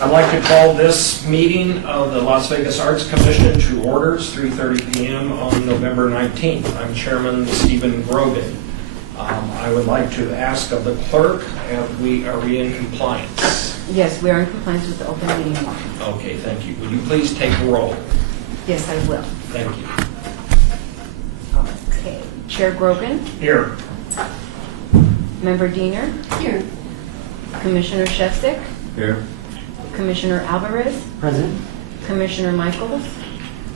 I'd like to call this meeting of the Las Vegas Arts Commission to order. It's 3:30 p.m. on November 19th. I'm Chairman Stephen Grogan. I would like to ask of the clerk, are we in compliance? Yes, we are in compliance with the open meeting law. Okay, thank you. Would you please take roll? Yes, I will. Thank you. Okay. Chair Grogan, Here. Member Diener, Here. Commissioner Shevsik, Here. Commissioner Alvarez, Present. Commissioner Michaels.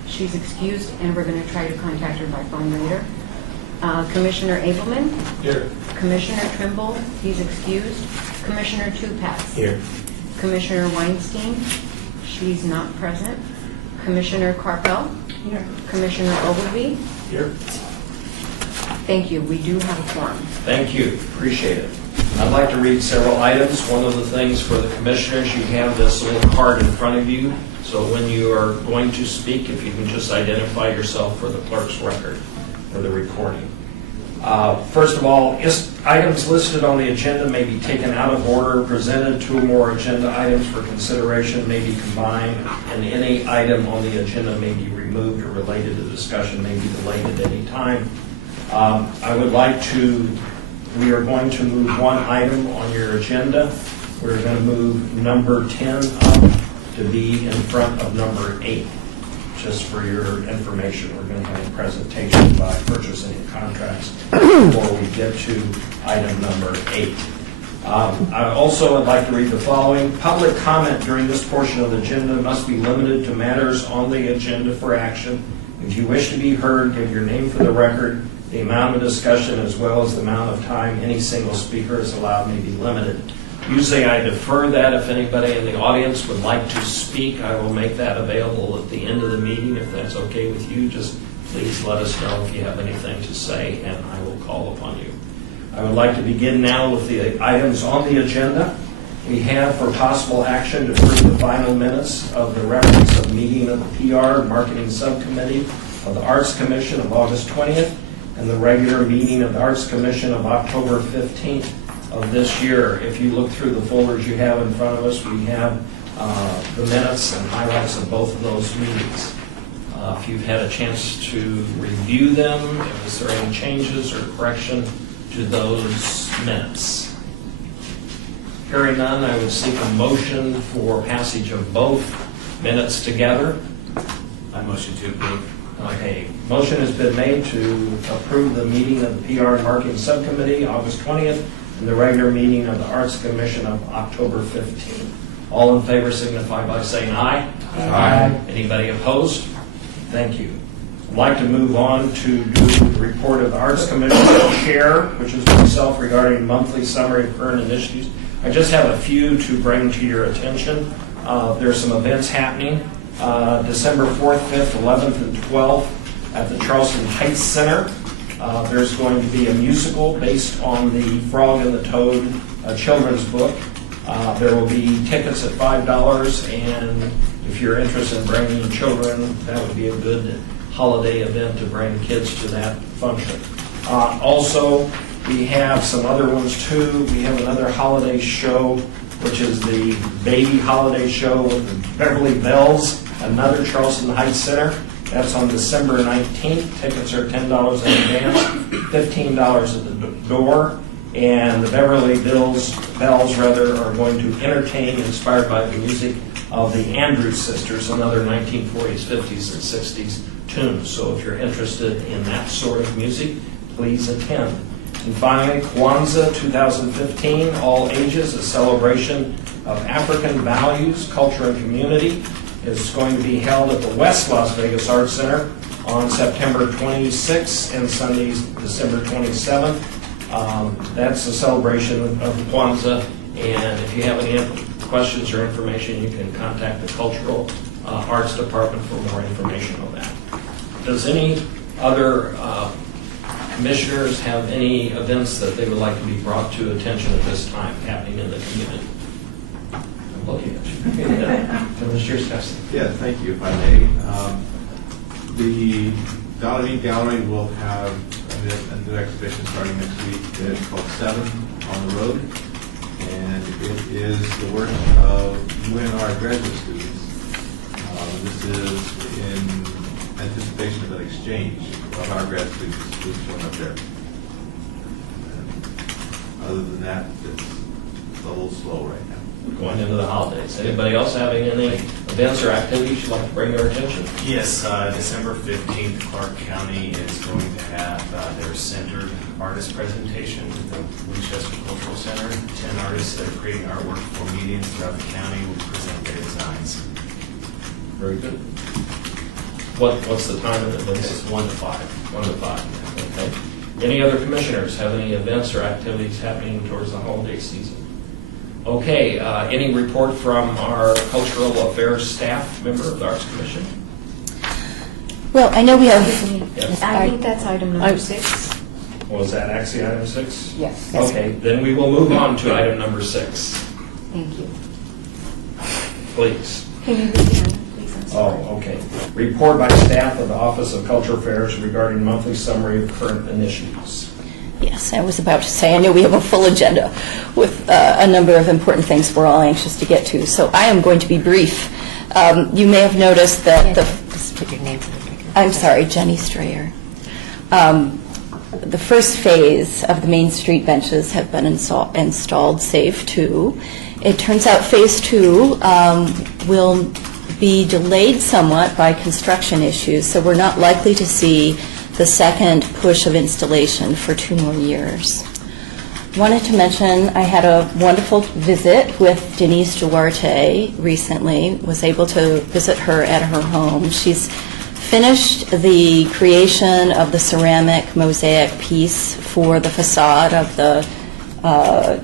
She's excused, and we're going to try to contact her by phone later. Commissioner Abelman, Here. Commissioner Trimble, he's excused. Commissioner Tupac, Here. Commissioner Weinstein, she's not present. Commissioner Carpel, Here. Commissioner Ogilvie. Here. Thank you. We do have a quorum. Thank you. Appreciate it. I'd like to read several items. One of the things for the commissioners, you have this little card in front of you. So when you are going to speak, if you can just identify yourself for the clerk's record or the recording. First of all, items listed on the agenda may be taken out of order, presented. Two or more agenda items for consideration may be combined, and any item on the agenda may be removed or related to discussion may be delayed at any time. We are going to move one item on your agenda. We're going to move number 10 up to be in front of number 8. Just for your information, we're going to have a presentation by purchasing contracts before we get to item number 8. I also would like to read the following. Public comment during this portion of the agenda must be limited to matters on the agenda for action. If you wish to be heard, give your name for the record. The amount of discussion as well as the amount of time any single speaker is allowed may be limited. Usually I defer that. If anybody in the audience would like to speak, I will make that available at the end of the meeting. If that's okay with you, just please let us know if you have anything to say, and I will call upon you. I would like to begin now with the items on the agenda. We have for possible action to approve the final minutes of the reference of meeting of the PR and Marketing Subcommittee of the Arts Commission of August 20th and the regular meeting of the Arts Commission of October 15th of this year. If you look through the folders you have in front of us, we have the minutes and highlights of both of those meetings. If you've had a chance to review them, is there any changes or correction to those minutes? Hearing none, I would seek a motion for passage of both minutes together. I motion to approve. Okay, motion has been made to approve the meeting of the PR and Marketing Subcommittee, August 20th, and the regular meeting of the Arts Commission of October 15th. All in favor signify by saying aye. Aye. Anybody opposed? Thank you. I'd like to move on to do the report of the Arts Commission Chair, which is myself, regarding monthly summary of current initiatives. I just have a few to bring to your attention. There's some events happening. December 4th, 5th, 11th, and 12th at the Charleston Heights Center. There's going to be a musical based on the Frog and the Toad children's book. There will be tickets at $5, and if you're interested in bringing children, that would be a good holiday event to bring kids to that function. Also, we have some other ones too. We have another holiday show, which is the Baby Holiday Show with the Beverly Bells, another Charleston Heights Center. That's on December 19th. Tickets are $10 in advance, $15 at the door. And the Beverly Bells are going to entertain, inspired by the music of the Andrews Sisters, another 1940s, 50s, and 60s tunes. So if you're interested in that sort of music, please attend. And finally, Kwanzaa 2015, all ages, a celebration of African values, culture, and community, is going to be held at the West Las Vegas Arts Center on September 26th and Sunday, December 27th. That's a celebration of Kwanzaa, and if you have any questions or information, you can contact the Cultural Arts Department for more information on that. Does any other commissioners have any events that they would like to be brought to attention at this time happening in the community? I'm looking at you. Mr. Stepson. Yeah, thank you, if I may. The Dollar Gallery will have a new exhibition starting next week. It's called 7 on the Road. and it is the work of UNR graduate students. This is in anticipation of an exchange of our grad students who's shown up there. Other than that, it's a little slow right now. Going into the holidays. Anybody else having any events or activities you'd like to bring their attention? Yes, December 15th, Clark County is going to have their centered artist presentation at the Winchester Cultural Center. 10 artists that are creating artwork for mediums throughout the county will present their designs. Very good. What's the time of it? It's 1 to 5. 1 to 5. Okay. Any other commissioners have any events or activities happening towards the holiday season? Okay. Any report from our cultural affairs staff member of the Arts Commission? Well, I know we have. Yes. I think that's item number 6. Was that actually item 6? Yes. Okay. Then we will move on to item number 6. Thank you. Please. Can you read the item, please? I'm sorry. Oh, okay. Report by staff of the Office of Cultural Affairs regarding monthly summary of current initiatives. Yes, I was about to say, I know we have a full agenda with a number of important things we're all anxious to get to, so I am going to be brief. You may have noticed that Just put your name for the record. I'm sorry, Jenny Strayer. The first phase of the Main Street benches have been installed, save 2. It turns out phase 2 will be delayed somewhat by construction issues, so we're not likely to see the second push of installation for 2 more years. Wanted to mention I had a wonderful visit with Denise Duarte recently, was able to visit her at her home. She's finished the creation of the ceramic mosaic piece for the facade of the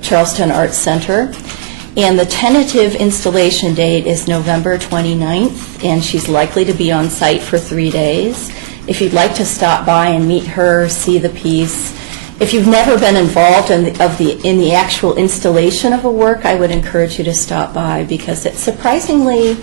Charleston Arts Center. And the tentative installation date is November 29th, and she's likely to be on site for 3 days. If you'd like to stop by and meet her, see the piece. If you've never been involved in the actual installation of a work, I would encourage you to stop by because it's surprisingly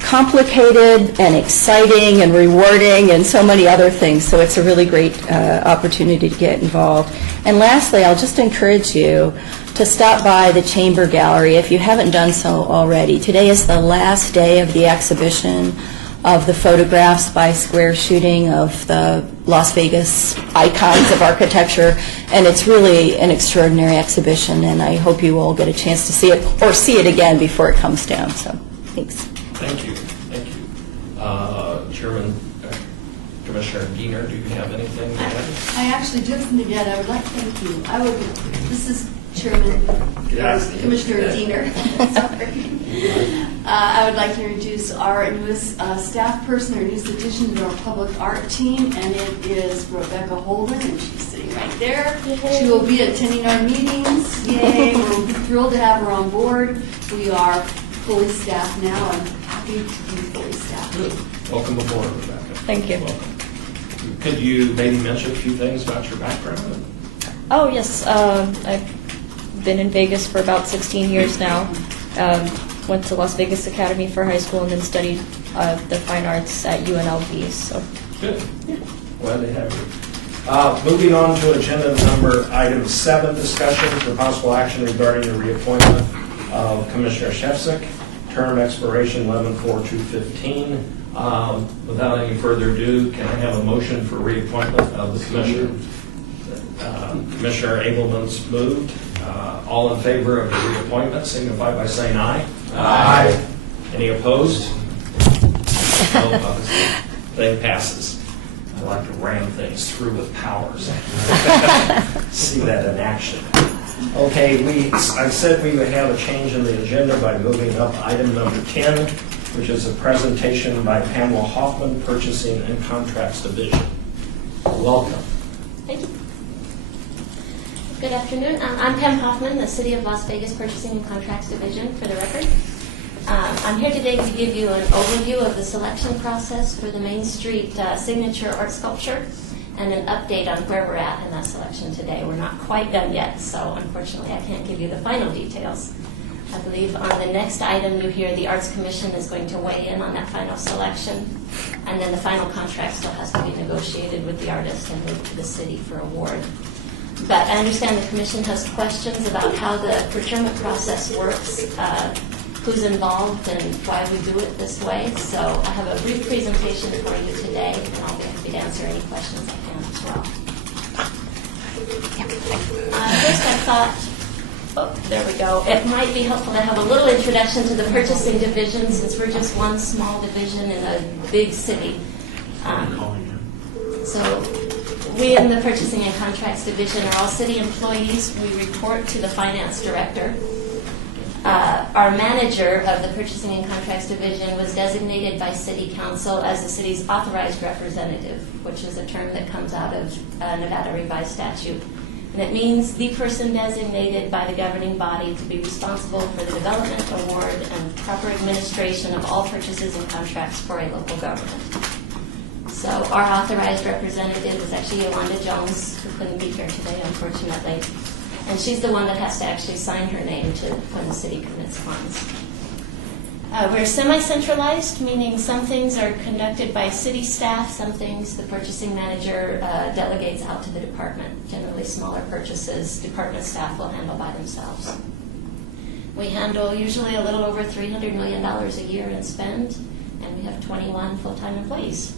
complicated and exciting and rewarding and so many other things. So it's a really great opportunity to get involved. And lastly, I'll just encourage you to stop by the Chamber Gallery if you haven't done so already. Today is the last day of the exhibition of the photographs by square shooting of the Las Vegas icons of architecture, and it's really an extraordinary exhibition, and I hope you all get a chance to see it or see it again before it comes down. So, thanks. Thank you. Thank you. Chairman, Commissioner Diener, do you have anything to add? I actually do have something to add. I would like to thank you. This is Chairman, Commissioner Diener. Sorry. I would like to introduce our newest staff person, our newest addition to our public art team, and it is Rebecca Holden, and she's sitting right there. She will be attending our meetings. Yay! We're thrilled to have her on board. We are fully staffed now, and happy to be fully staffed. Good. Welcome aboard, Rebecca. Thank you. Welcome. Could you maybe mention a few things about your background? Oh, yes. I've been in Vegas for about 16 years now. Went to Las Vegas Academy for high school and then studied the fine arts at UNLV. So Good. Yeah. Glad to have you. Moving on to agenda number item 7, discussion for possible action regarding the reappointment of Commissioner Shefczyk, term expiration 11/4/2015. Without any further ado, can I have a motion for reappointment of the commissioner? Commissioner Abelman's moved. All in favor of the reappointment signify by saying aye. Aye. Any opposed? No opposed. Thing passes. I like to ram things through with powers. See that in action. Okay, I said we would have a change in the agenda by moving up item number 10, which is a presentation by Pamela Hoffman, Purchasing and Contracts Division. Welcome. Thank you. Good afternoon. I'm Pam Hoffman, the City of Las Vegas Purchasing and Contracts Division, for the record. I'm here today to give you an overview of the selection process for the Main Street signature art sculpture and an update on where we're at in that selection today. We're not quite done yet, so unfortunately I can't give you the final details. I believe on the next item you hear the Arts Commission is going to weigh in on that final selection, and then the final contract still has to be negotiated with the artist and moved to the city for award. But I understand the commission has questions about how the procurement process works, who's involved, and why we do it this way. So I have a brief presentation for you today, and I'll be happy to answer any questions I can as well. First, I thought, there we go. It might be helpful to have a little introduction to the purchasing division, since we're just one small division in a big city. So we in the Purchasing and Contracts Division are all city employees. We report to the finance director. Our manager of the Purchasing and Contracts Division was designated by City Council as the city's authorized representative, which is a term that comes out of Nevada Revised Statute. And it means the person designated by the governing body to be responsible for the development, award, and proper administration of all purchases and contracts for a local government. So our authorized representative is actually Yolanda Jones, who couldn't be here today, unfortunately. And she's the one that has to actually sign her name to when the city commits funds. We're semi-centralized, meaning some things are conducted by city staff, some things the purchasing manager delegates out to the department. Generally smaller purchases, department staff will handle by themselves. We handle usually a little over $300 million a year in spend, and we have 21 full-time employees.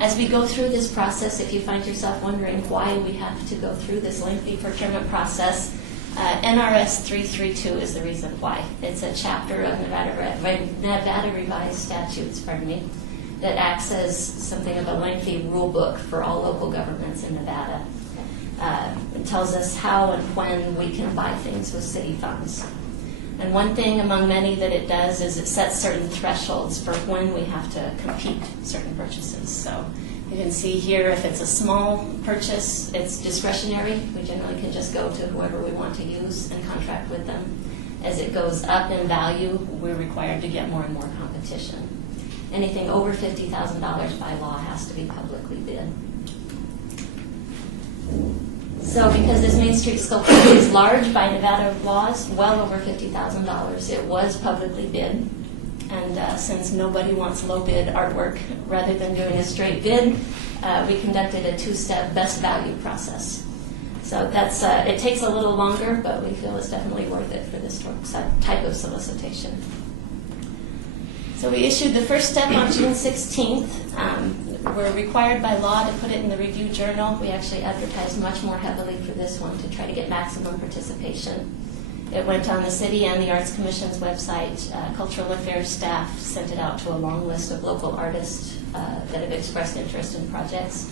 As we go through this process, if you find yourself wondering why we have to go through this lengthy procurement process, NRS 332 is the reason why. It's a chapter of Nevada Revised Statutes, that acts as something of a lengthy rule book for all local governments in Nevada. It tells us how and when we can buy things with city funds. And one thing among many that it does is it sets certain thresholds for when we have to compete certain purchases. So you can see here, if it's a small purchase, it's discretionary. We generally can just go to whoever we want to use and contract with them. As it goes up in value, we're required to get more and more competition. Anything over $50,000 by law has to be publicly bid. So because this Main Street sculpture is large by Nevada laws, well over $50,000, it was publicly bid. And since nobody wants low bid artwork, rather than doing a straight bid, we conducted a two-step best value process. So that's it takes a little longer, but we feel it's definitely worth it for this type of solicitation. So we issued the first step on June 16th. We're required by law to put it in the Review Journal. We actually advertised much more heavily for this one to try to get maximum participation. It went on the City and the Arts Commission's website. Cultural Affairs staff sent it out to a long list of local artists that have expressed interest in projects.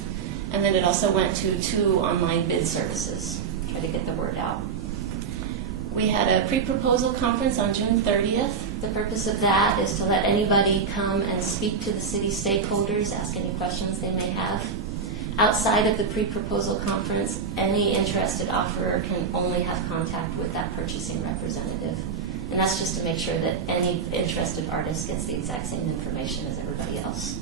And then it also went to 2 online bid services to try to get the word out. We had a pre-proposal conference on June 30th. The purpose of that is to let anybody come and speak to the city stakeholders, ask any questions they may have. Outside of the pre-proposal conference, any interested offerer can only have contact with that purchasing representative. And that's just to make sure that any interested artist gets the exact same information as everybody else.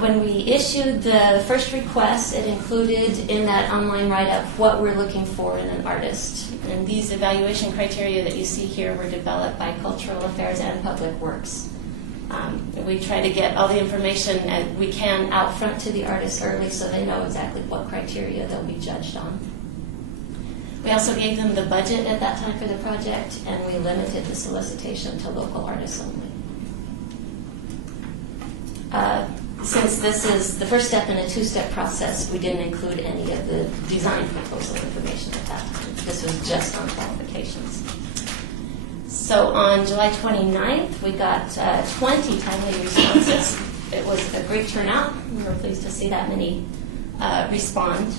When we issued the first request, it included in that online write-up what we're looking for in an artist. And these evaluation criteria that you see here were developed by Cultural Affairs and Public Works. We try to get all the information we can out front to the artists early so they know exactly what criteria they'll be judged on. We also gave them the budget at that time for the project, and we limited the solicitation to local artists only. Since this is the first step in a 2-step process, we didn't include any of the design proposal information at that time. This was just on qualifications. So on July 29th, we got 20 timely responses. It was a great turnout. We were pleased to see that many respond.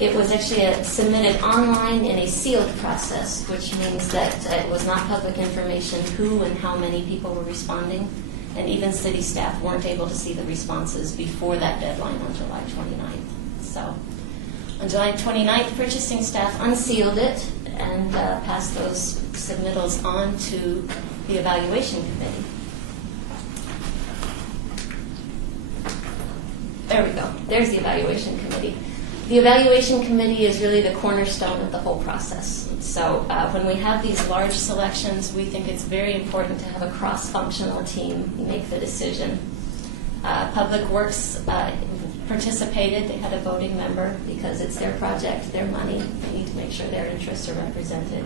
It was actually submitted online in a sealed process, which means that it was not public information who and how many people were responding. And even city staff weren't able to see the responses before that deadline on July 29th. So on July 29th, purchasing staff unsealed it and passed those submittals on to the evaluation committee. There we go. There's the evaluation committee. The evaluation committee is really the cornerstone of the whole process. So when we have these large selections, we think it's very important to have a cross-functional team make the decision. Public Works participated. They had a voting member because it's their project, their money. They need to make sure their interests are represented.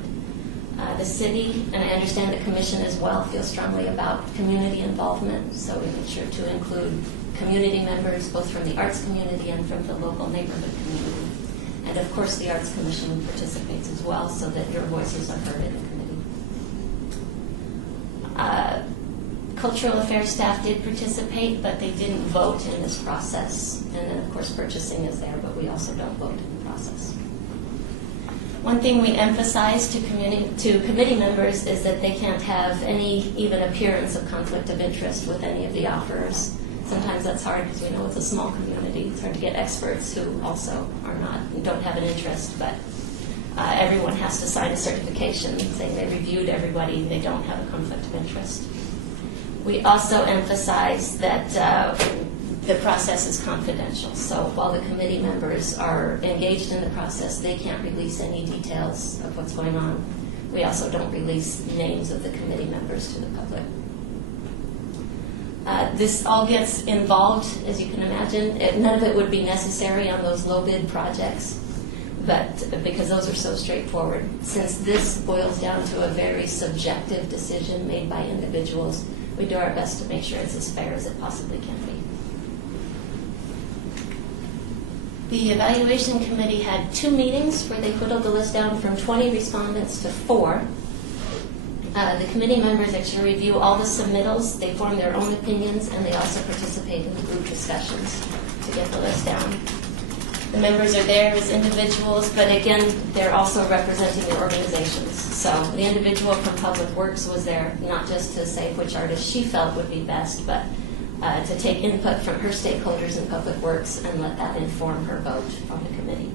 The city, and I understand the commission as well, feels strongly about community involvement, so we made sure to include community members, both from the arts community and from the local neighborhood community. And of course, the Arts Commission participates as well, so that your voices are heard in the committee. Cultural affairs staff did participate, but they didn't vote in this process. And then, of course, purchasing is there, but we also don't vote in the process. One thing we emphasize to committee members is that they can't have any even appearance of conflict of interest with any of the offers. Sometimes that's hard because we know it's a small community. It's hard to get experts who also don't have an interest, but everyone has to sign a certification saying they reviewed everybody, they don't have a conflict of interest. We also emphasize that the process is confidential. So while the committee members are engaged in the process, they can't release any details of what's going on. We also don't release names of the committee members to the public. This all gets involved, as you can imagine. None of it would be necessary on those low bid projects, but because those are so straightforward. Since this boils down to a very subjective decision made by individuals, we do our best to make sure it's as fair as it possibly can be. The evaluation committee had 2 meetings where they whittled the list down from 20 respondents to 4. The committee members actually review all the submittals, they form their own opinions, and they also participate in the group discussions to get the list down. The members are there as individuals, but again, they're also representing the organizations. So the individual from Public Works was there not just to say which artist she felt would be best, but to take input from her stakeholders in Public Works and let that inform her vote on the committee.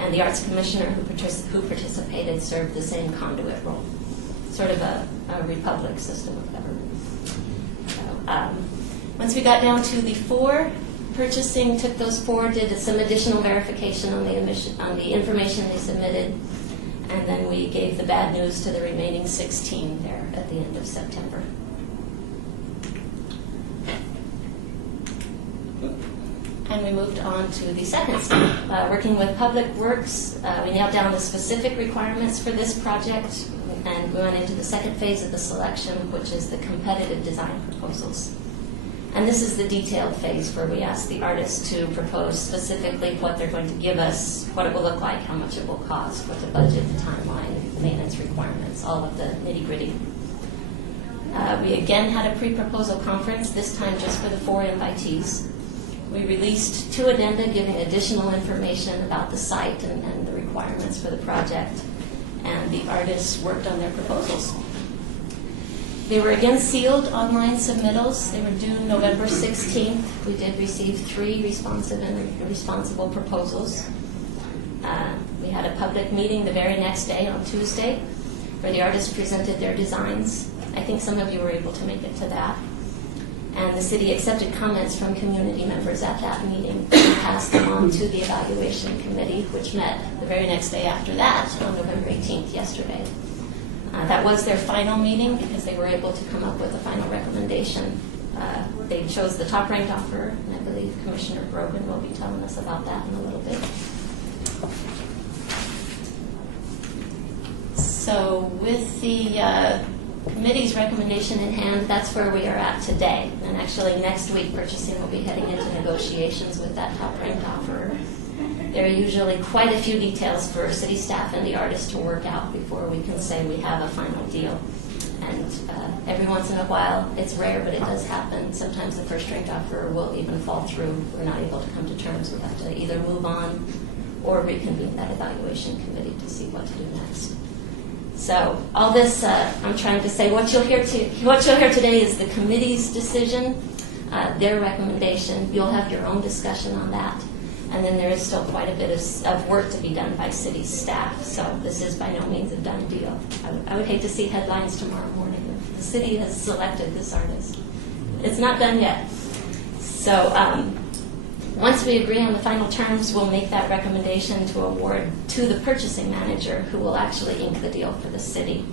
And the Arts Commissioner who participated served the same conduit role, sort of a republic system of government. So, once we got down to the 4, purchasing took those 4, did some additional verification on the information they submitted, and then we gave the bad news to the remaining 16 there at the end of September. And we moved on to the second step, working with Public Works. We nailed down the specific requirements for this project, and we went into the second phase of the selection, which is the competitive design proposals. And this is the detailed phase where we ask the artists to propose specifically what they're going to give us, what it will look like, how much it will cost, what the budget, the timeline, maintenance requirements, all of the nitty-gritty. We again had a pre-proposal conference, this time just for the 4 invitees. We released 2 addenda giving additional information about the site and the requirements for the project, and the artists worked on their proposals. They were again sealed online submittals. They were due November 16th. We did receive 3 responsive and responsible proposals. We had a public meeting the very next day on Tuesday where the artists presented their designs. I think some of you were able to make it to that. And the city accepted comments from community members at that meeting and passed them on to the evaluation committee, which met the very next day after that on November 18th, yesterday. That was their final meeting because they were able to come up with a final recommendation. They chose the top-ranked offer, and I believe Commissioner Brogan will be telling us about that in a little bit. So with the committee's recommendation in hand, that's where we are at today. And actually next week, purchasing will be heading into negotiations with that top-ranked offer. There are usually quite a few details for city staff and the artists to work out before we can say we have a final deal. And every once in a while, it's rare, but it does happen. Sometimes the first-ranked offer will even fall through. We're not able to come to terms. We have to either move on or reconvene that evaluation committee to see what to do next. So all this, I'm trying to say, what you'll hear today is the committee's decision, their recommendation. You'll have your own discussion on that. And then there is still quite a bit of work to be done by city staff. So this is by no means a done deal. I would hate to see headlines tomorrow morning if the city has selected this artist. It's not done yet. So once we agree on the final terms, we'll make that recommendation to award to the purchasing manager, who will actually ink the deal for the city.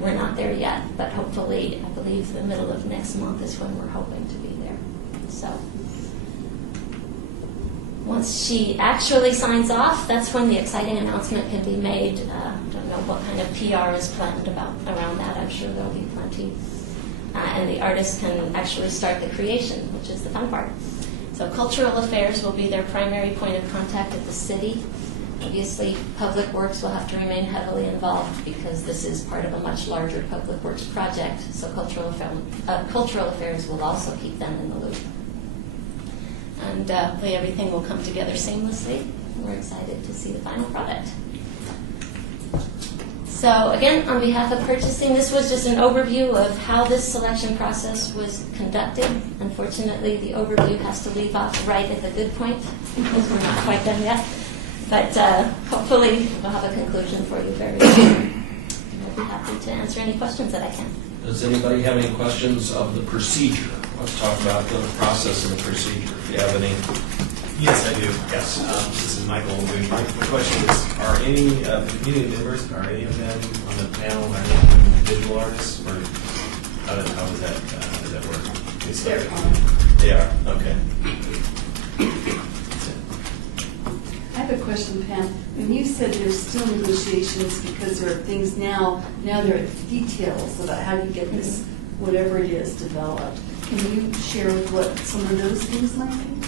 We're not there yet, but hopefully, I believe the middle of next month is when we're hoping to be there. So once she actually signs off, that's when the exciting announcement can be made. I don't know what kind of PR is planned around that. I'm sure there'll be plenty. And the artist can actually start the creation, which is the fun part. So Cultural Affairs will be their primary point of contact at the city. Obviously, Public Works will have to remain heavily involved because this is part of a much larger Public Works project. So Cultural Affairs will also keep them in the loop. And hopefully everything will come together seamlessly. We're excited to see the final product. So again, on behalf of purchasing, this was just an overview of how this selection process was conducted. Unfortunately, the overview has to leave off right at the good point because we're not quite done yet. But hopefully we'll have a conclusion for you very soon. I'll be happy to answer any questions that I can. Does anybody have any questions of the procedure? Let's talk about the process and the procedure. If you have any. Yes, I do. Yes. This is Michael. My question is, are any of the community members, are any of them on the panel, are any of them visual artists, or how does that work? They're on. They are, okay. I have a question, Pam. When you said there's still negotiations because there are things now there are details about how you get this, whatever it is, developed. Can you share what some of those things might be?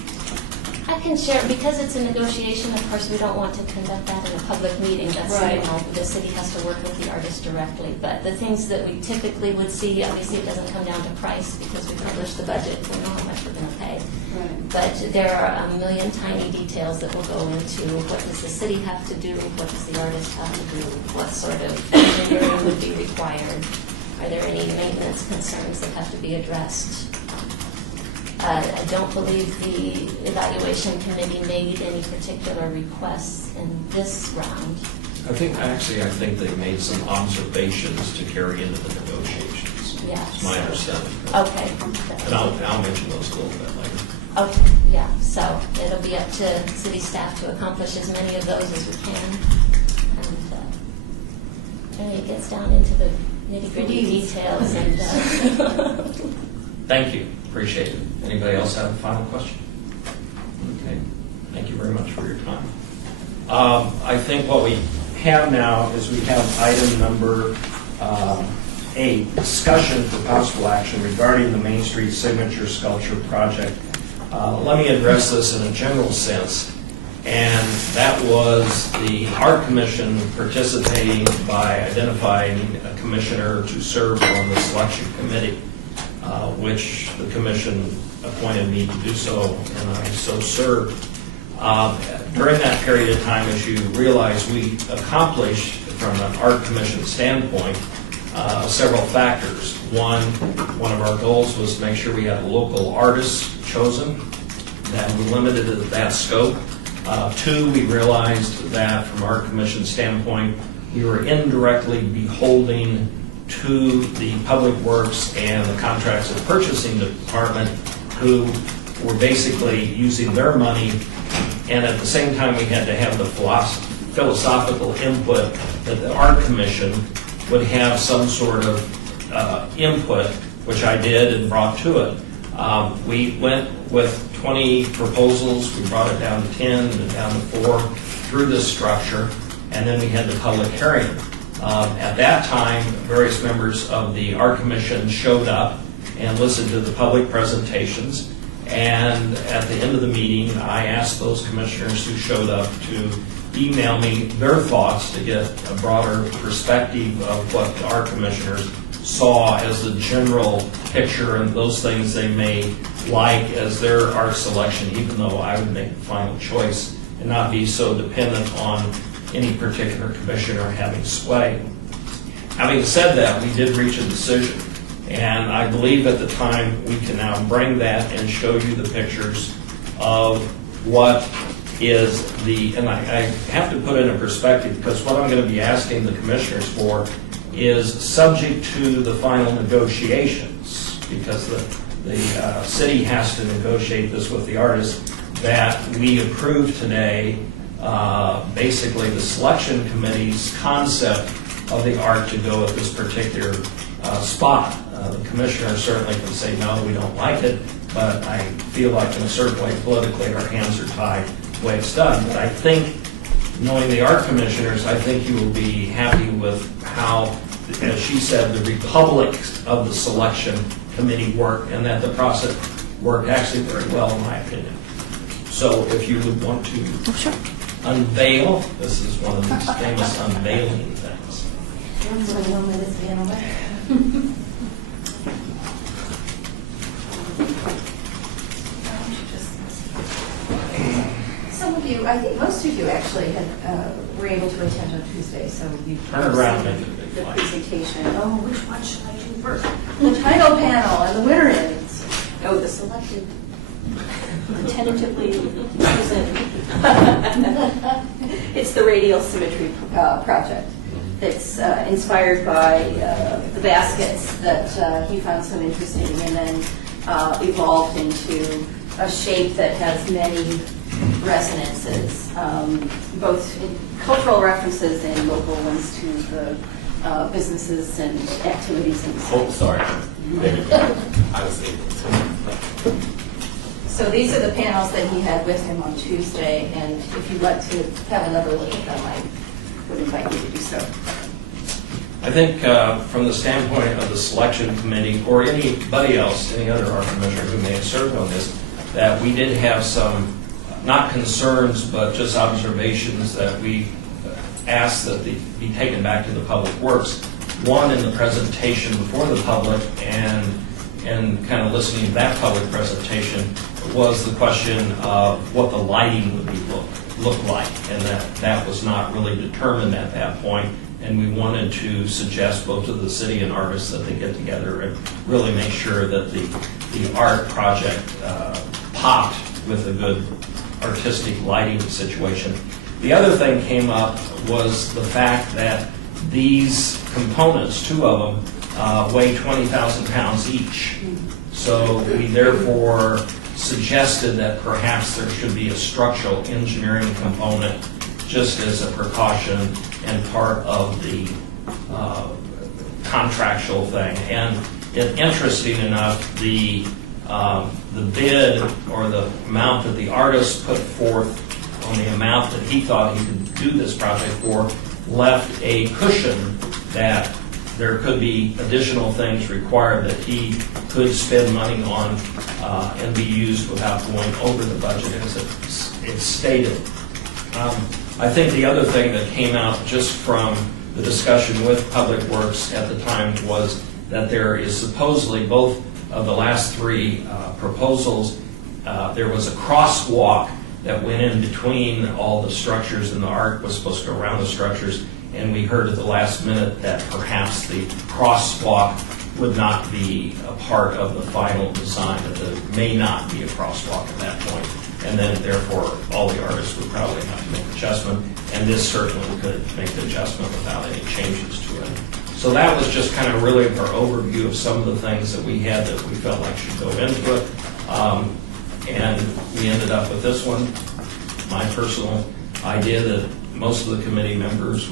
I can share, because it's a negotiation, of course, we don't want to conduct that in a public meeting. That's, right. The city has to work with the artist directly. But the things that we typically would see, obviously it doesn't come down to price because we publish the budget. We know how much we're going to pay. Right. But there are a million tiny details that will go into what does the city have to do, what does the artist have to do, what sort of engineering would be required, are there any maintenance concerns that have to be addressed. I don't believe the evaluation committee made any particular requests in this round. I think they made some observations to carry into the negotiations. Yes. It's my understanding. Okay. And I'll mention those a little bit later. Okay, yeah, so it'll be up to city staff to accomplish as many of those as we can. And it gets down into the nitty-gritty details. And Thank you. Appreciate it. Anybody else have a final question? Okay. Thank you very much for your time. I think what we have now is we have item number 8, discussion for possible action regarding the Main Street Signature Sculpture Project. Let me address this in a general sense. And that was the Art Commission participating by identifying a commissioner to serve on the selection committee, which the commission appointed me to do so, and I so served. During that period of time, as you realize, we accomplished, from an Art Commission standpoint, several factors. One of our goals was to make sure we had local artists chosen, that we limited it at that scope. 2, we realized that from our commission standpoint, we were indirectly beholden to the Public Works and the Contracts and Purchasing Department, who were basically using their money, and at the same time we had to have the philosophical input that the Art Commission would have some sort of input, which I did and brought to it. We went with 20 proposals, we brought it down to 10, and down to 4 through this structure, and then we had the public hearing. At that time, various members of the Art Commission showed up and listened to the public presentations, and at the end of the meeting, I asked those commissioners who showed up to email me their thoughts to get a broader perspective of what the Art Commissioners saw as the general picture and those things they may like as their art selection, even though I would make the final choice and not be so dependent on any particular commissioner having sway. Having said that, we did reach a decision, and I believe at the time we can now bring that and show you the pictures of what is the, and I have to put it in perspective because what I'm going to be asking the commissioners for is subject to the final negotiations, because the city has to negotiate this with the artists, that we approved today basically the selection committee's concept of the art to go at this particular spot. The commissioner certainly can say, no, we don't like it, but I feel like in a certain way politically our hands are tied the way it's done. But I think, knowing the art commissioners, I think you will be happy with how, as she said, the republic of the selection committee worked, and that the process worked actually very well, in my opinion. So if you would want to unveil, this is one of these famous unveiling things. Some of you, I think most of you actually were able to attend on Tuesday, so you Turn around and make it a big the flag. presentation. Oh, which one should I do first? The title panel and the winner is, the selected, tentatively chosen. It's the radial symmetry project. That's inspired by the baskets that he found so interesting, and then evolved into a shape that has many resonances, both in cultural references and local ones to the businesses and activities in the city. Oh, sorry. I was able to. So these are the panels that he had with him on Tuesday, and if you'd like to have another look at them, I would invite you to do so. I think from the standpoint of the selection committee, or anybody else, any other art commissioner who may have served on this, that we did have some, not concerns, but just observations that we asked that they be taken back to the Public Works. One, in the presentation before the public, and kind of listening to that public presentation, was the question of what the lighting would be look like, and that was not really determined at that point. And we wanted to suggest both to the city and artists that they get together and really make sure that the art project popped with a good artistic lighting situation. The other thing came up was the fact that these components, two of them, weigh 20,000 pounds each. So we therefore suggested that perhaps there should be a structural engineering component just as a precaution and part of the contractual thing. And interesting enough, the bid or the amount that the artist put forth on the amount that he thought he could do this project for left a cushion that there could be additional things required that he could spend money on and be used without going over the budget as it's stated. I think the other thing that came out just from the discussion with Public Works at the time was that there is supposedly both of the last three proposals, there was a crosswalk that went in between all the structures, and the art was supposed to go around the structures, and we heard at the last minute that perhaps the crosswalk would not be a part of the final design, that there may not be a crosswalk at that point. And then, therefore, all the artists would probably have to make an adjustment, and this certainly could make the adjustment without any changes to it. So that was just kind of really our overview of some of the things that we had that we felt like should go into it. And we ended up with this one. My personal idea that most of the committee members,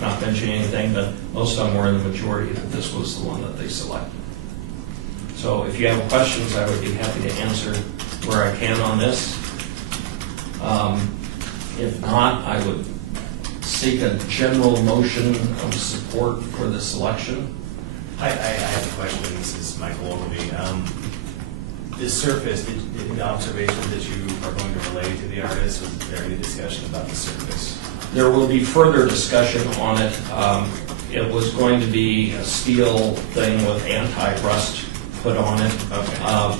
not mentioning anything, but most of them were in the majority that this was the one that they selected. So if you have questions, I would be happy to answer where I can on this. If not, I would seek a general motion of support for the selection. I have a question. This is Michael Ogilvy. The surface, the observation that you are going to relay to the artist, was there any discussion about the surface? There will be further discussion on it. It was going to be a steel thing with anti-rust put on it. Okay. A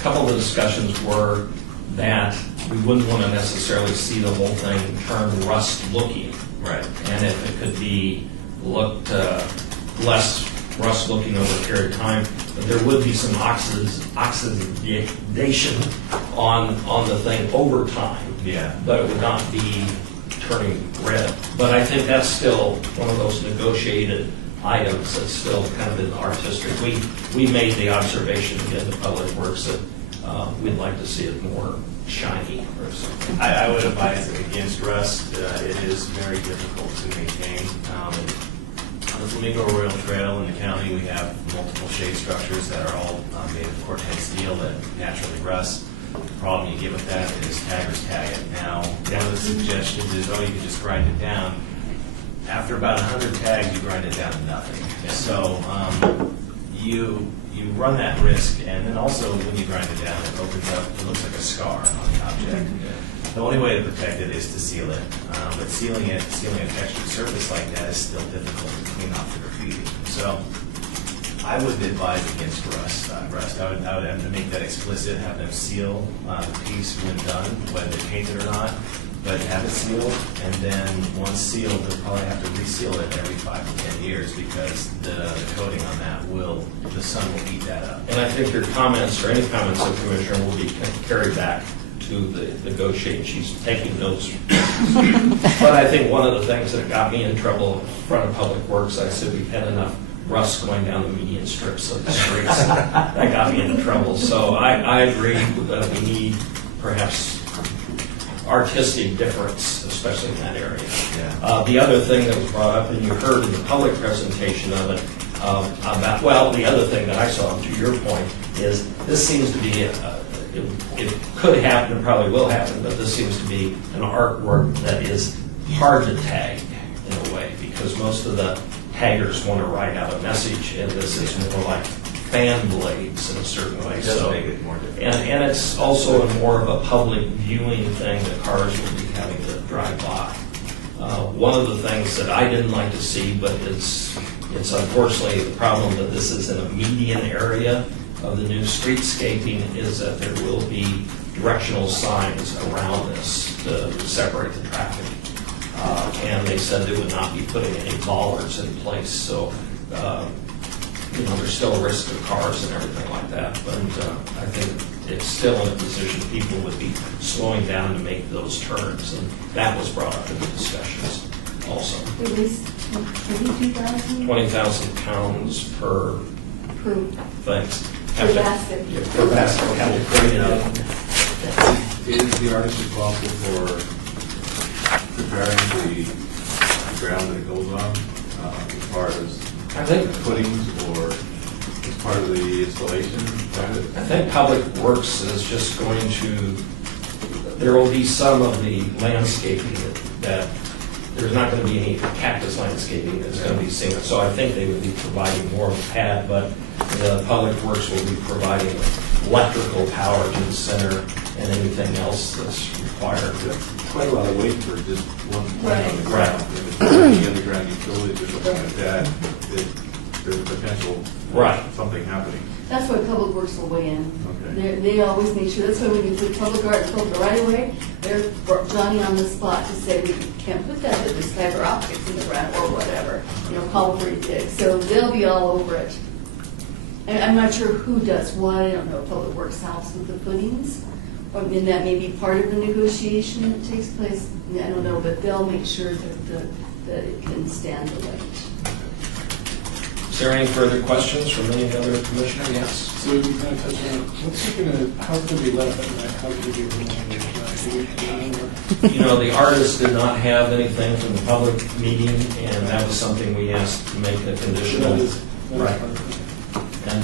couple of the discussions were that we wouldn't want to necessarily see the whole thing turn rust-looking. Right. And if it could be looked less rust-looking over a period of time, but there would be some oxidation on the thing over time. Yeah. But it would not be turning red. But I think that's still one of those negotiated items that's still kind of in the artistic. We made the observation in the Public Works that we'd like to see it more shiny or something. I would advise against rust. It is very difficult to maintain. the Flamingo Royal Trail in the county, we have multiple shade structures that are all made of Corten steel that naturally rust. The problem you get with that is taggers tag it. Now, one of the suggestions is, oh, you can just grind it down. After about 100 tags, you grind it down to nothing. And so you run that risk, and then also when you grind it down, it opens up, it looks like a scar on the object. The only way to protect it is to seal it, but sealing a textured surface like that is still difficult to clean off the graffiti. So I would advise against rust. I would have to make that explicit, have them seal the piece when done, whether they paint it or not, but have it sealed, and then once sealed, they'll probably have to reseal it every 5 to 10 years because the coating on that the sun will eat that up. And I think your comments, or any comments of the Commissioner, will be carried back to the negotiating. She's taking notes. But I think one of the things that got me in trouble in front of Public Works, I said we've had enough rust going down the median strips of the streets. That got me into trouble. So I agree that we need perhaps artistic difference, especially in that area. Yeah. The other thing that was brought up, and you heard in the public presentation of it, about, well, the other thing that I saw, to your point, is this seems to be, it could happen, and probably will happen, but this seems to be an artwork that is hard to tag in a way, because most of the taggers want to write out a message, and this is more like fan blades in a certain way. It does So, make it more difficult. and it's also more of a public viewing thing that cars will be having to drive by. One of the things that I didn't like to see, but it's unfortunately the problem that this is in a median area of the new streetscaping, is that there will be directional signs around this to separate the traffic. And they said they would not be putting any bollards in place, so there's still a risk of cars and everything like that, but I think it's still in a position people would be slowing down to make those turns, and that was brought up in the discussions also. At least 22,000 20,000 pounds per per things. per basket. Yeah, per basket, have to create it. Is the artist responsible for preparing the ground that it goes on, as far as I think footings or as part of the installation? I think Public Works is just going to, there will be some of the landscaping that there's not going to be any cactus landscaping that's going to be seen. So I think they would be providing more of a pad, but the Public Works will be providing electrical power to the center and anything else that's required. Quite a lot of weight for just one point on the Right. ground. If it's any underground utilities or something like that, there's a potential Right. something happening. That's why Public Works will weigh in. Okay. They always make sure, that's why when you put public art, public right away, they're Johnny on the spot to say, we can't put that, but there's fiber optics in the ground or whatever, call for it. So they'll be all over it. And I'm not sure who does what, I don't know if Public Works helps with the footings, or then that may be part of the negotiation that takes place, I don't know, but they'll make sure that it can stand the weight. Is there any further questions from any other commissioner? Yes. So you kind of touched on it. What's it gonna, how can it be lit up at night? How can it be illuminated? The artist did not have anything from the public meeting, and that was something we asked to make a conditional. Right.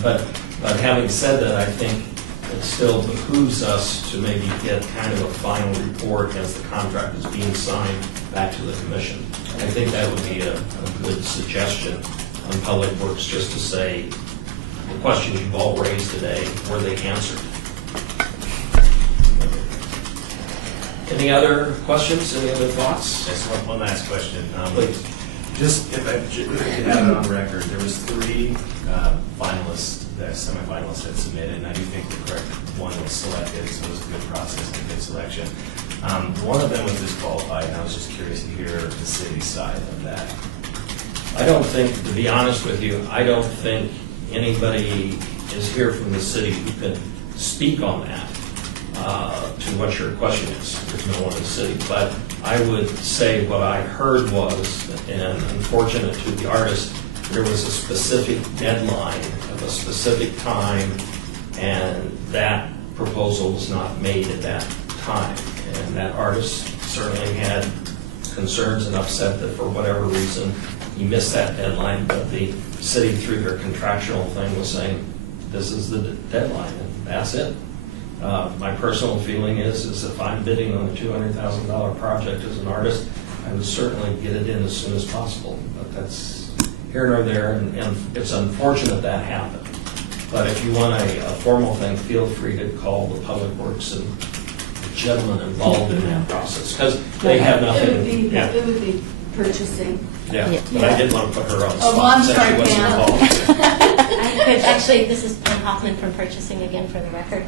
But having said that, I think it still behooves us to maybe get kind of a final report as the contract is being signed back to the commission. I think that would be a good suggestion on Public Works, just to say, the questions you've all raised today, were they answered? Any other questions, any other thoughts? Just one last question. Please. Just if I could have it on record, there was 3 finalists, semifinalists that submitted, and I do think the correct one was selected, so it was a good process and a good selection. One of them was disqualified, and I was just curious to hear the city side of that. I don't think, to be honest with you, I don't think anybody is here from the city who can speak on that, to what your question is. There's no one in the city. But I would say what I heard was, and unfortunate to the artist, there was a specific deadline of a specific time, and that proposal was not made at that time. And that artist certainly had concerns and upset that for whatever reason, he missed that deadline, but the city, through their contractual thing, was saying, this is the deadline, and that's it. My personal feeling is if I'm bidding on a $200,000 project as an artist, I would certainly get it in as soon as possible. But that's here nor there, and it's unfortunate that happened. But if you want a formal thing, feel free to call the Public Works and the gentlemen involved in that process, because they have nothing. It would be purchasing. Yeah, but I did want to put her on the Oh, spot I'm since sorry, she wasn't Pam. involved. Actually, this is Pam Hoffman from purchasing, again, for the record.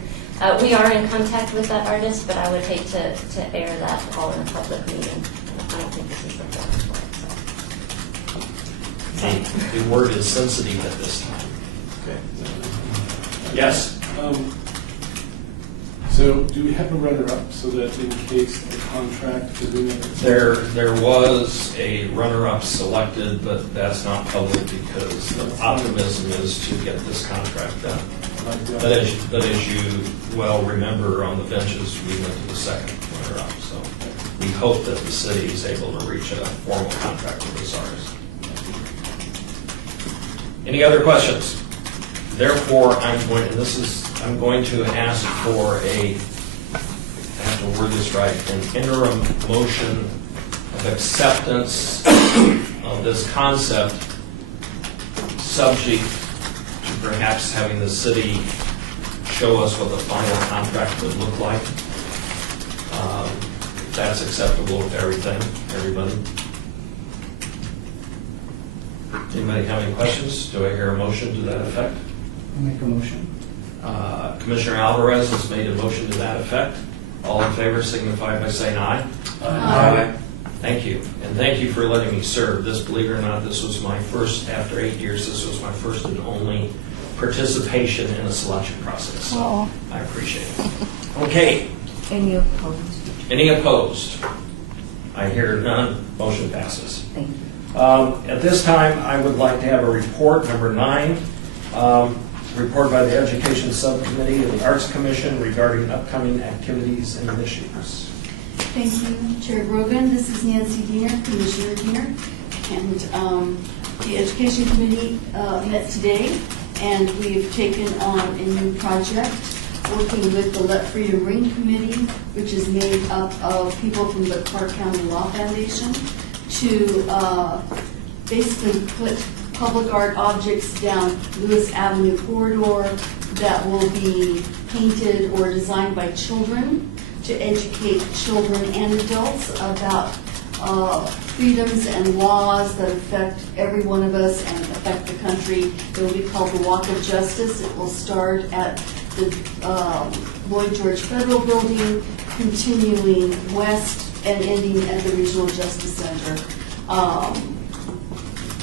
We are in contact with that artist, but I would hate to air that all in a public meeting. I don't think this is the forum for it, so. The word is sensitive at this time. Yes? So do we have a runner-up so that in case the contract, because we never... There was a runner-up selected, but that's not public because the optimism is to get this contract done. But as you well remember, on the benches, we went to the second runner-up. So we hope that the city is able to reach a formal contract with this artist. Any other questions? Therefore, I'm going to ask for I have to word this right, an interim motion of acceptance of this concept, subject to perhaps having the city show us what the final contract would look like. If that's acceptable with everybody. Anybody have any questions? Do I hear a motion to that effect? I'll make a motion. Commissioner Alvarez has made a motion to that effect. All in favor signify by saying aye. Aye. Thank you. And thank you for letting me serve. This, believe it or not, this was my first, after 8 years, this was my first and only participation in a selection process. So Oh. I appreciate it. Okay. Any opposed? Any opposed? I hear none. Motion passes. Thank you. At this time, I would like to have a report, number 9, report by the Education Subcommittee of the Arts Commission regarding upcoming activities and initiatives. Thank you, Chair Brogan. This is Nancy Diener, Commissioner Diener. And the Education Committee met today, and we've taken on a new project working with the Let Freedom Ring Committee, which is made up of people from the Clark County Law Foundation, to basically put public art objects down Lewis Avenue corridor that will be painted or designed by children to educate children and adults about freedoms and laws that affect every one of us and affect the country. It will be called the Walk of Justice. It will start at the Lloyd George Federal Building, continuing west and ending at the Regional Justice Center.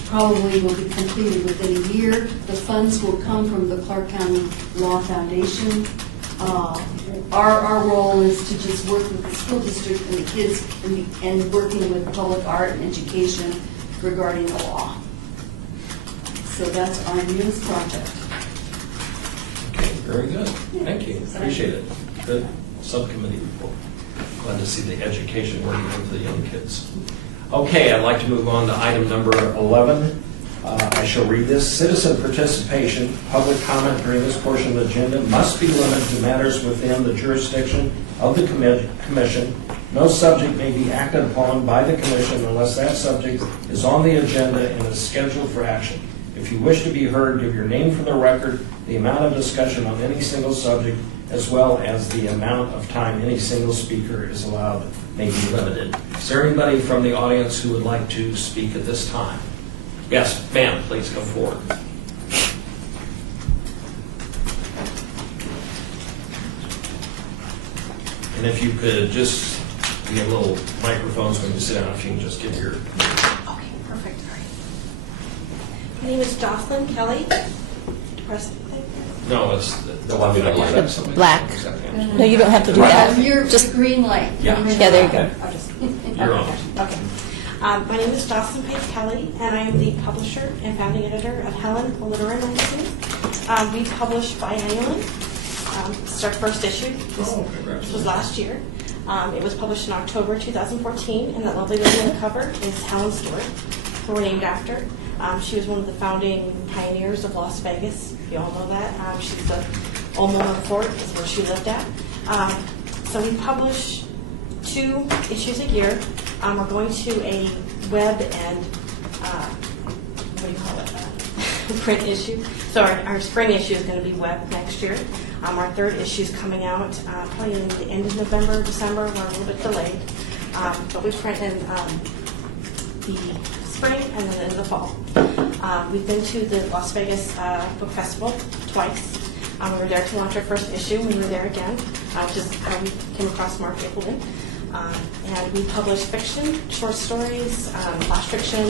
Probably will be completed within a year. The funds will come from the Clark County Law Foundation. Our role is to just work with the school district and the kids and working with public art and education regarding the law. So that's our newest project. Okay, very good. Thank you. Appreciate it. Good subcommittee report. Glad to see the education working with the young kids. Okay, I'd like to move on to item number 11. I shall read this. Citizen participation, public comment during this portion of the agenda must be limited to matters within the jurisdiction of the commission. No subject may be acted upon by the commission unless that subject is on the agenda and is scheduled for action. If you wish to be heard, give your name for the record, the amount of discussion on any single subject, as well as the amount of time any single speaker is allowed may be limited. Is there anybody from the audience who would like to speak at this time? Yes, ma'am, please come forward. And if you could just, we have little microphones when you sit down, if you can just give your... Okay, perfect. All right. My name is Jocelyn Kelly. Press the thing. No, it's the one that I like. Somebody- Black. Second. No, you don't have to do that. You're Just just green light. Yeah. Yeah, there you go. I'll just. You're on. Okay. My name is Jocelyn Pace Kelly, and I am the publisher and founding editor of Helen, a literary magazine. We publish biannually. This is our first issue. This was last year. It was published in October 2014, and that lovely lady on the cover is Helen Stewart. were named after. She was one of the founding pioneers of Las Vegas. You all know that. She's the Old Fort is where she lived at. So we publish 2 issues a year. We're going to a web and what do you call it? Print issue. So our spring issue is going to be web next year. Our 3rd issue is coming out probably in the end of November, December. We're a little bit delayed, but we print in the spring and then in the fall. We've been to the Las Vegas Book Festival twice. We were there to launch our first issue. We were there again, which is how we came across Mark Mapleton. And we publish fiction, short stories, flash fiction,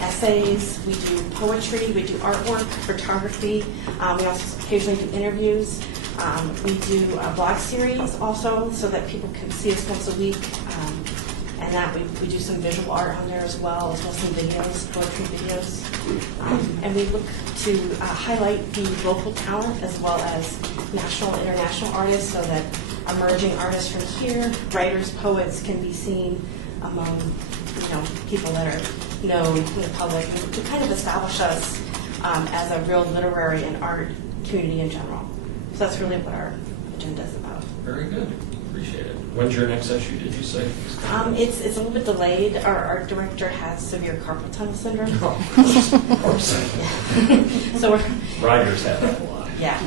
essays. We do poetry. We do artwork, photography. We also occasionally do interviews. We do a blog series also so that people can see us once a week. And that we do some visual art on there as well as some videos, poetry videos. And we look to highlight the local talent as well as national and international artists so that emerging artists from here, writers, poets can be seen among people that are known in the public and to kind of establish us as a real literary and art community in general. So that's really what our agenda is about. Very good. Appreciate it. When's your next issue, did you say? It's a little bit delayed. Our director has severe carpal tunnel syndrome. Of course. So Writers have that a lot. yeah.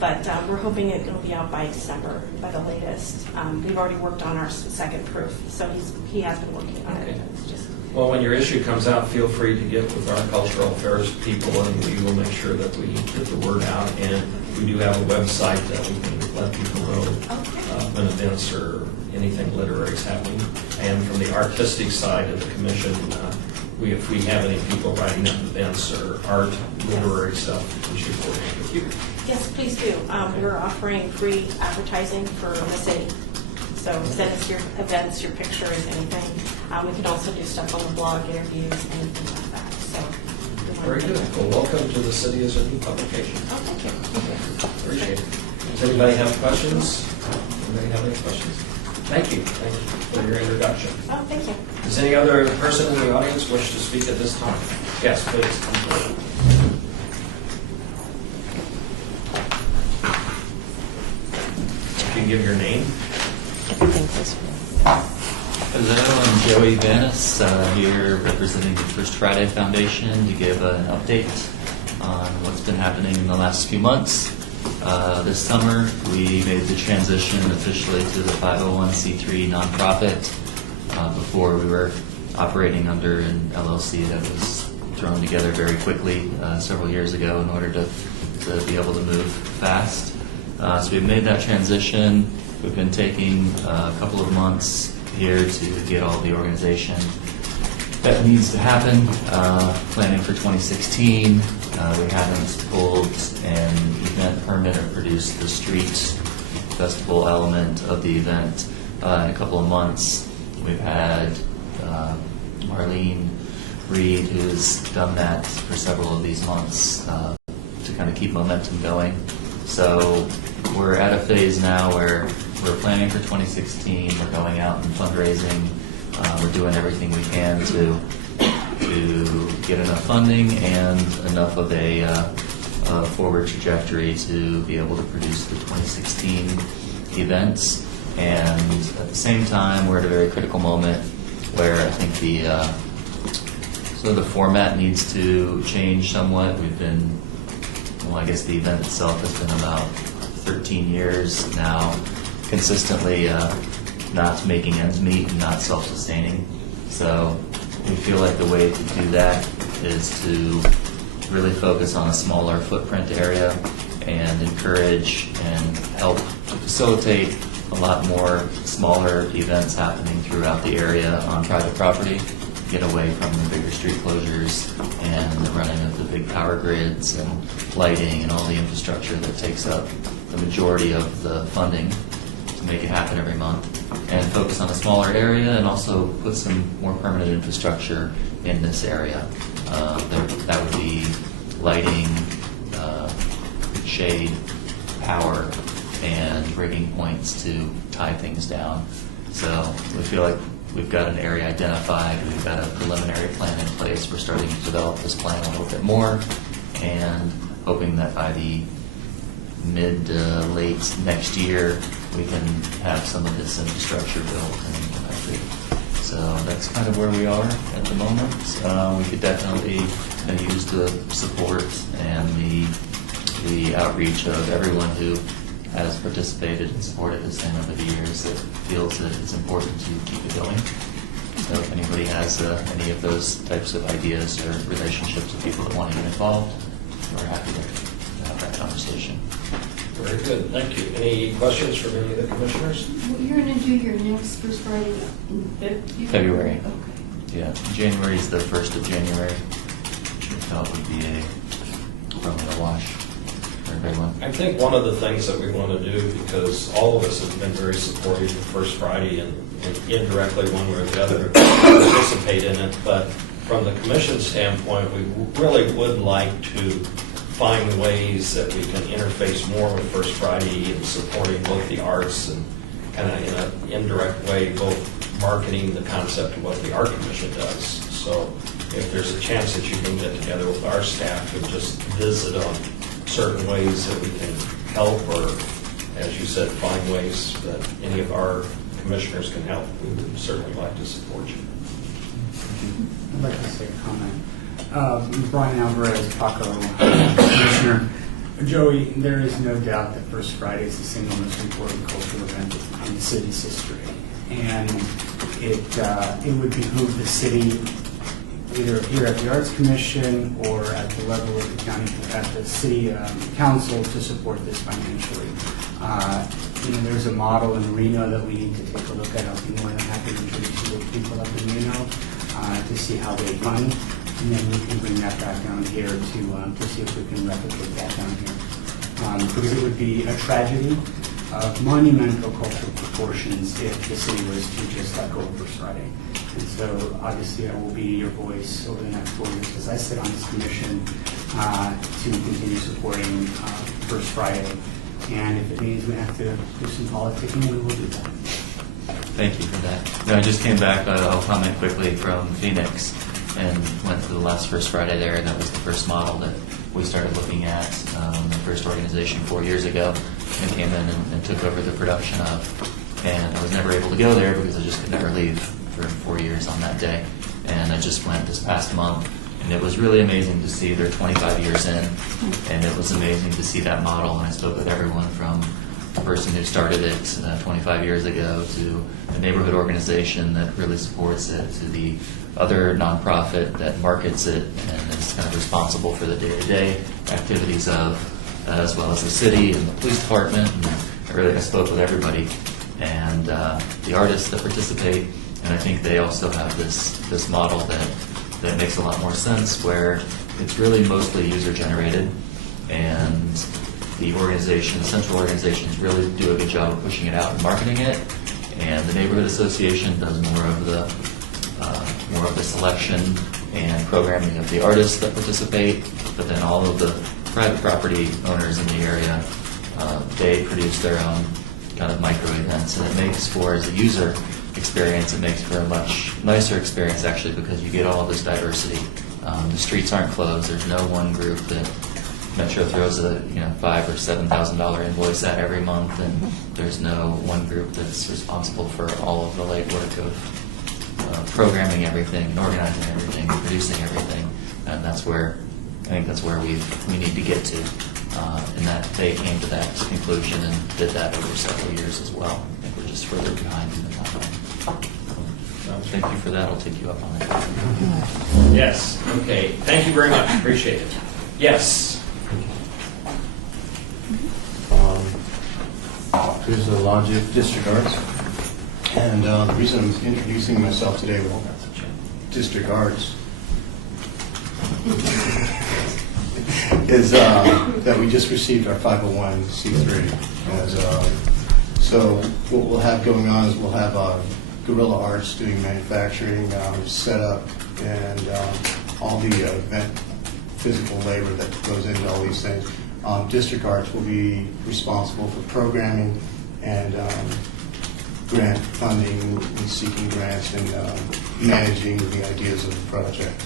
But we're hoping it'll be out by December, by the latest. We've already worked on our 2nd proof, so he has been working on it. Okay. It's just Well, when your issue comes out, feel free to get with our cultural affairs people, and we will make sure that we get the word out. And we do have a website that we can let people know when events or anything literary is happening. And from the artistic side of the commission, if we have any people writing up events or art, literary stuff, we should coordinate with you. yes, please do. We're offering free advertising for the city. So send us your events, your pictures, anything. We can also do stuff on the blog, interviews, anything like that. So Very good. Well, welcome to the City as a New publication. Oh, thank you. Appreciate it. Does anybody have questions? Anybody have any questions? Thank you. Thank you for your introduction. Oh, thank you. Does any other person in the audience wish to speak at this time? Yes, please. Come forward. If you can give your name. Hello, I'm Joey Vanis, here representing the First Friday Foundation to give an update on what's been happening in the last few months. This summer, we made the transition officially to the 501c3 nonprofit. Before, we were operating under an LLC that was thrown together very quickly several years ago in order to be able to move fast. So we've made that transition. We've been taking a couple of months here to get all the organization that needs to happen. Planning for 2016. We haven't pulled an event permit or produced the street festival element of the event in a couple of months. We've had Marlene Reed, who's done that for several of these months to kind of keep momentum going. So we're at a phase now where we're planning for 2016. We're going out and fundraising. We're doing everything we can to get enough funding and enough of a forward trajectory to be able to produce the 2016 events. And at the same time, we're at a very critical moment where I think the format needs to change somewhat. We've been, I guess the event itself has been about 13 years now, consistently not making ends meet and not self-sustaining. So we feel like the way to do that is to really focus on a smaller footprint area and encourage and help facilitate a lot more smaller events happening throughout the area on private property, get away from the bigger street closures and the running of the big power grids and lighting and all the infrastructure that takes up the majority of the funding to make it happen every month, and focus on a smaller area and also put some more permanent infrastructure in this area. That would be lighting, shade, power, and breaking points to tie things down. So we feel like we've got an area identified, we've got a preliminary plan in place. We're starting to develop this plan a little bit more, and hoping that by the mid to late next year, we can have some of this infrastructure built and connected. So that's kind of where we are at the moment. We could definitely use the support and the outreach of everyone who has participated and supported this thing over the years that feels that it's important to keep it going. So if anybody has any of those types of ideas or relationships with people that want to get involved, we're happy to have that conversation. Very good, thank you. Any questions from any of the commissioners? You're going to do your next First Friday in February. Okay. Yeah, January is the 1st of January, which we thought would be probably a wash for everyone. I think one of the things that we want to do, because all of us have been very supportive of First Friday and indirectly one way or the other participate in it, but from the commission standpoint, we really would like to find ways that we can interface more with First Friday in supporting both the arts and kind of in an indirect way, both marketing the concept of what the Art Commission does. So if there's a chance that you can get together with our staff and just visit on certain ways that we can help, or as you said, find ways that any of our commissioners can help, we would certainly like to support you. I'd like to say a comment. Brian Alvarez, Paco, Commissioner. Joey, there is no doubt that First Friday is the single most important cultural event in the city's history. And it would behoove the city, either here at the Arts Commission or at the level of the county, at the city council, to support this financially. There's a model in Reno that we need to take a look at. I'll be more than happy to introduce you to people up in Reno to see how they fund. And then we can bring that back down here to see if we can replicate that down here. Because it would be a tragedy of monumental cultural proportions if the city was to just let go of First Friday. And so obviously I will be your voice over the next 4 years as I sit on this commission to continue supporting First Friday. And if it means we have to do some politicking, we will do that. Thank you for that. No, I just came back, I'll comment quickly, from Phoenix, and went to the last First Friday there. That was the first model that we started looking at, the first organization 4 years ago, and came in and took over the production of. And I was never able to go there because I just could never leave for 4 years on that day. And I just went this past month, and it was really amazing to see they're 25 years in, and it was amazing to see that model. And I spoke with everyone from the person who started it 25 years ago to the neighborhood organization that really supports it, to the other nonprofit that markets it and is kind of responsible for the day-to-day activities of, as well as the city and the police department. And I spoke with everybody, and the artists that participate, and I think they also have this model that makes a lot more sense, where it's really mostly user-generated, and the organization, the central organizations, really do a good job of pushing it out and marketing it, and the neighborhood association does more of the selection and programming of the artists that participate. But then all of the private property owners in the area, they produce their own kind of micro events, and it makes for, as a user experience, it makes for a much nicer experience actually, because you get all of this diversity. The streets aren't closed. There's no one group that Metro throws a $5,000 or $7,000 invoice at every month, and there's no one group that's responsible for all of the legwork of programming everything, and organizing everything, and producing everything. And I think that's where we need to get to. And that they came to that conclusion and did that over several years as well. I think we're just further behind in the timeline. Thank you for that. I'll take you up on it. Yes, okay. Thank you very much. Appreciate it. Yes. Chris Longiff, District Arts. And the reason I'm introducing myself today with District Arts is that we just received our 501c3. So what we'll have going on is we'll have Guerrilla Arts doing manufacturing, setup, and all the event physical labor that goes into all these things. District Arts will be responsible for programming and grant funding, and seeking grants, and managing the ideas of the project.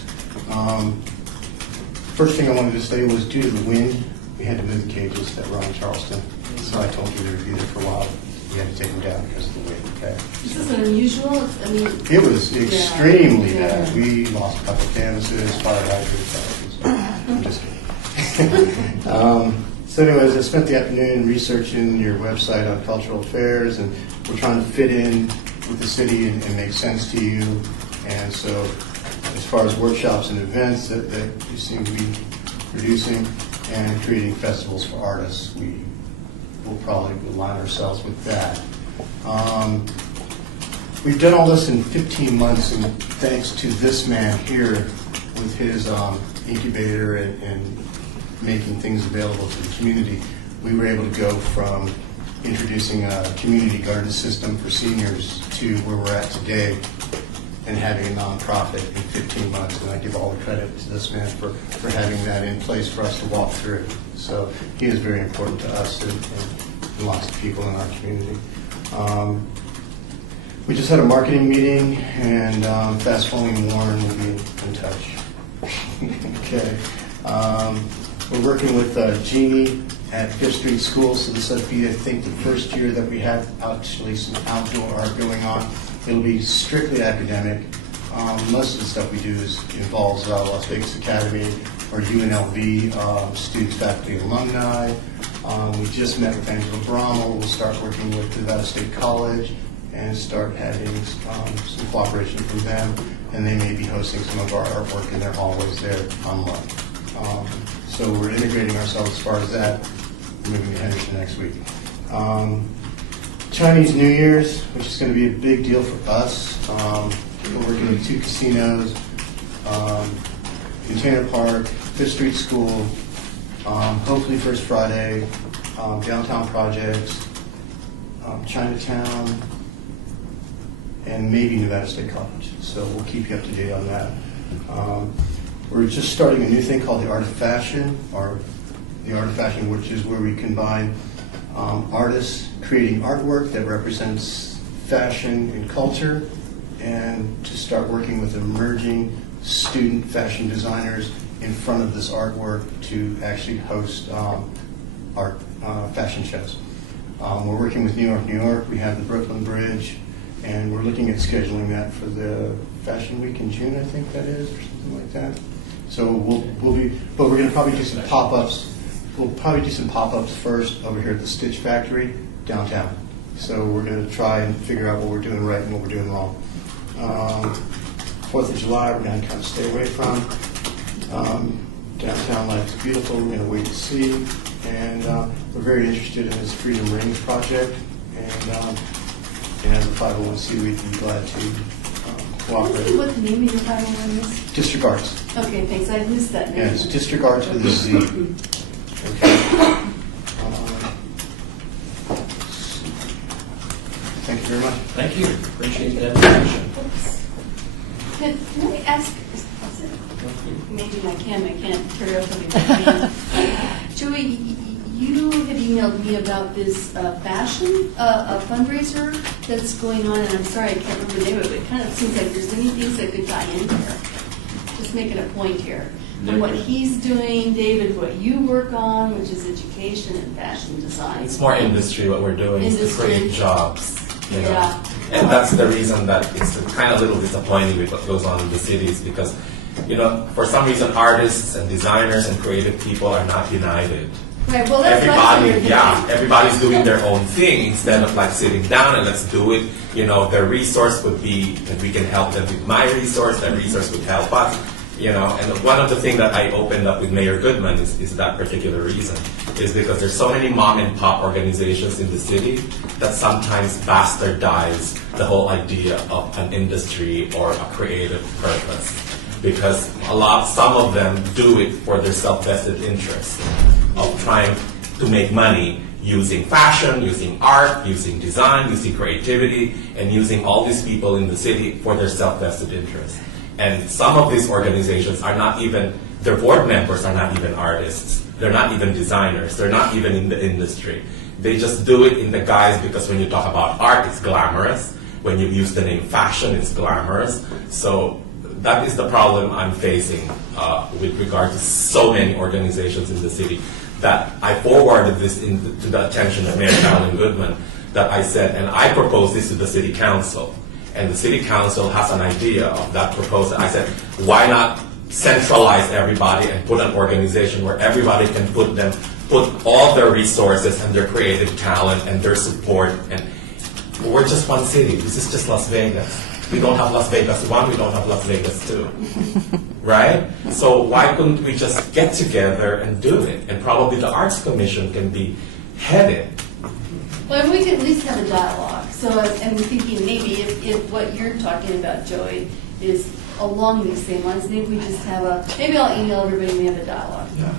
First thing I wanted to say was due to the wind, we had to move the cages that were on Charleston. So I told you they would be there for a while. We had to take them down because of the wind. Okay. This is unusual. I mean, It was extremely Yeah. bad. We lost a couple of canvases, fire hydrants. I'm just kidding. So anyways, I spent the afternoon researching your website on cultural affairs, and we're trying to fit in with the city and make sense to you. And so as far as workshops and events that you seem to be producing and creating festivals for artists, we'll probably align ourselves with that. We've done all this in 15 months, and thanks to this man here with his incubator and making things available to the community, we were able to go from introducing a community garden system for seniors to where we're at today and having a nonprofit in 15 months. And I give all the credit to this man for having that in place for us to walk through. So he is very important to us and lots of people in our community. We just had a marketing meeting, and Fast Flowing Warren will be in touch. Okay. We're working with Jeannie at Fifth Street School, so this will be, I think, the first year that we have actually some outdoor art going on. It'll be strictly academic. Most of the stuff we do involves Las Vegas Academy or UNLV students, faculty, alumni. We just met with Angela Brommel. We'll start working with Nevada State College and start having some cooperation from them, and they may be hosting some of our artwork in their hallways there online. So we're integrating ourselves as far as that. We're moving to Henderson next week. Chinese New Year's, which is going to be a big deal for us. We're working with 2 casinos, Container Park, Fifth Street School, hopefully First Friday, Downtown Projects, Chinatown, and maybe Nevada State College. So we'll keep you up to date on that. We're just starting a new thing called the Art of Fashion, or the Art of Fashion, which is where we combine artists creating artwork that represents fashion and culture, and to start working with emerging student fashion designers in front of this artwork to actually host art fashion shows. We're working with New York. We have the Brooklyn Bridge, and we're looking at scheduling that for the Fashion Week in June, I think that is, or something like that. So we'll be, but we're going to probably do some pop-ups. We'll probably do some pop-ups first over here at the Stitch Factory downtown. So we're going to try and figure out what we're doing right and what we're doing wrong. 4th of July, we're going to kind of stay away from. Downtown Life's beautiful. We're going to wait to see. And we're very interested in this Freedom Rings project. And as a 501c, we'd be glad to cooperate. What the name of your 501 is? District Arts. Okay, thanks. I missed that name. Yeah, it's District Arts with a Z. Okay. Thank you very much. Thank you. Appreciate that information. Can I ask, maybe I can't carry out something like that. Joey, you had emailed me about this fashion fundraiser that's going on, and I'm sorry I can't remember the name of it, but it kind of seems like there's many things that could tie in here. Just making a point here. And what he's doing, David, what you work on, which is education and fashion design. It's more industry. What we're doing is to create jobs. You know? Yeah. And that's the reason that it's kind of a little disappointing with what goes on in the cities, because, you know, for some reason artists and designers and creative people are not united. Right, well, that's everybody's doing their own thing instead of like sitting down and let's do it. You know, their resource would be that we can help them with my resource, their resource would help us. You know, and one of the things that I opened up with Mayor Goodman is that particular reason, is because there's so many mom and pop organizations in the city that sometimes bastardize the whole idea of an industry or a creative purpose, because some of them do it for their self-vested interest of trying to make money using fashion, using art, using design, using creativity, and using all these people in the city for their self-vested interest. And some of these organizations are not even, their board members are not even artists. They're not even designers. They're not even in the industry. They just do it in the guise because when you talk about art, it's glamorous. When you use the name fashion, it's glamorous. So that is the problem I'm facing with regard to so many organizations in the city, that I forwarded this to the attention of Mayor Carolyn Goodman, that I said, and I proposed this to the city council, and the city council has an idea of that proposal. I said, why not centralize everybody and put an organization where everybody can put all their resources and their creative talent and their support. And we're just one city. This is just Las Vegas. We don't have Las Vegas 1, we don't have Las Vegas 2. Right? So why couldn't we just get together and do it? And probably the Arts Commission can be headed. Well, we could at least have a dialogue. So I'm thinking maybe if what you're talking about, Joey, is along these same lines, maybe we just have maybe I'll email everybody and we have a dialogue. Yeah.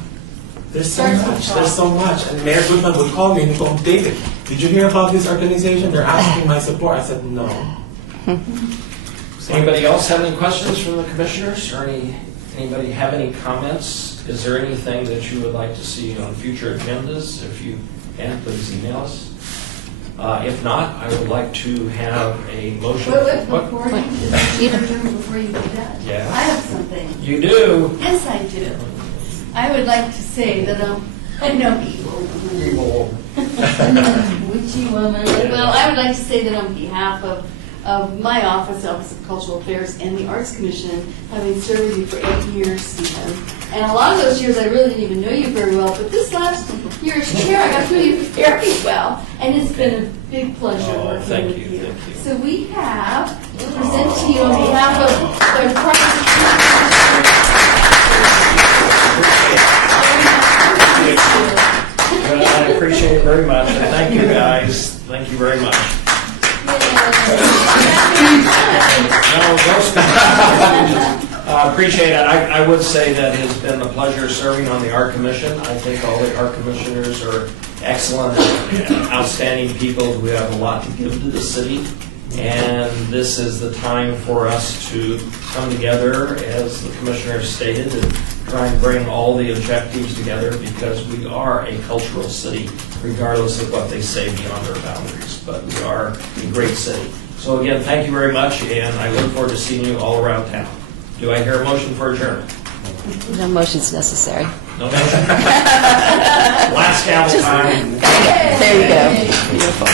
There's so much. And Mayor Goodman would call me and go, David, did you hear about this organization? They're asking my support. I said, no. Anybody else have any questions from the commissioners, or anybody have any comments? Is there anything that you would like to see on future agendas? If you can, please email us. If not, I would like to have a motion. Before you do that, Yeah. I have something. You do. Yes, I do. I would like to say that I know evil. Witchy woman. Well, I would like to say that on behalf of my office, Office of Cultural Affairs, and the Arts Commission, having served with you for 8 years, Stephen, and a lot of those years I really didn't even know you very well, but this last year as chair, I got to know you very well, and it's been a big pleasure working with you. Thank you. So we have to present to you on behalf of the prosecution. I appreciate it very much. And thank you, guys. Thank you very much. Appreciate it. I would say that it has been a pleasure serving on the Art Commission. I think all the Art Commissioners are excellent and outstanding people who have a lot to give to the city. And this is the time for us to come together, as the Commissioner stated, and try and bring all the objectives together, because we are a cultural city, regardless of what they say beyond our boundaries. But we are a great city. So again, thank you very much, and I look forward to seeing you all around town. Do I hear a motion for adjournment? No motion's necessary. No motion? Last gavel time. There you go. Beautiful.